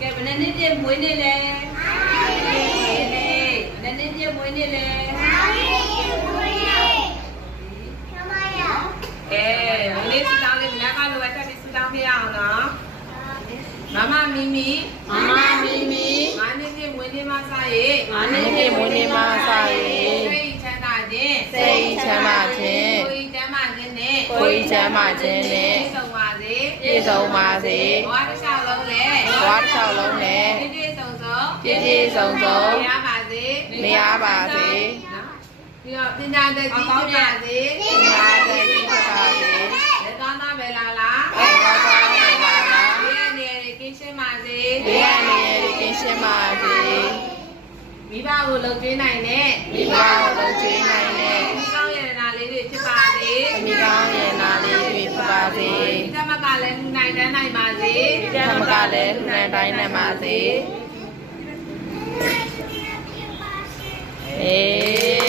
ကဲဘယ်နှစ်ပြည့်မွေးနေ့လဲဘယ်နှစ်ပြည့်မွေးနေ့လဲလေးစတောင်းလေးမြတ်ကလိုပဲတက်ပြီးစတောင်းပြရအောင်နော်မမမီမီငါနေ့ပြည့်မွေးနေ့မှာစားရေစိတ်ချမ်းသာခြင်းကိုယ်ချမ်းသာခြင်းနဲ့ပြည့်စုံပါစေဘဝတစ်လျှောက်လုံးလည်းပြည့်စုံမရပါစေပြီးတော့ပညာတတ်ကြီးဖြစ်ပါစေလက်ကောင်းသားပဲလားဘေးအနေနဲ့ကင်းရှင်းပါစေမိဘကိုလှုပ်ကျွေးနိုင်တဲ့မိကောင်းရတနာလေးတွေဖြစ်ပါစေဒီသမကလည်းနိုင်တန်းနိုင်ပါစေအေး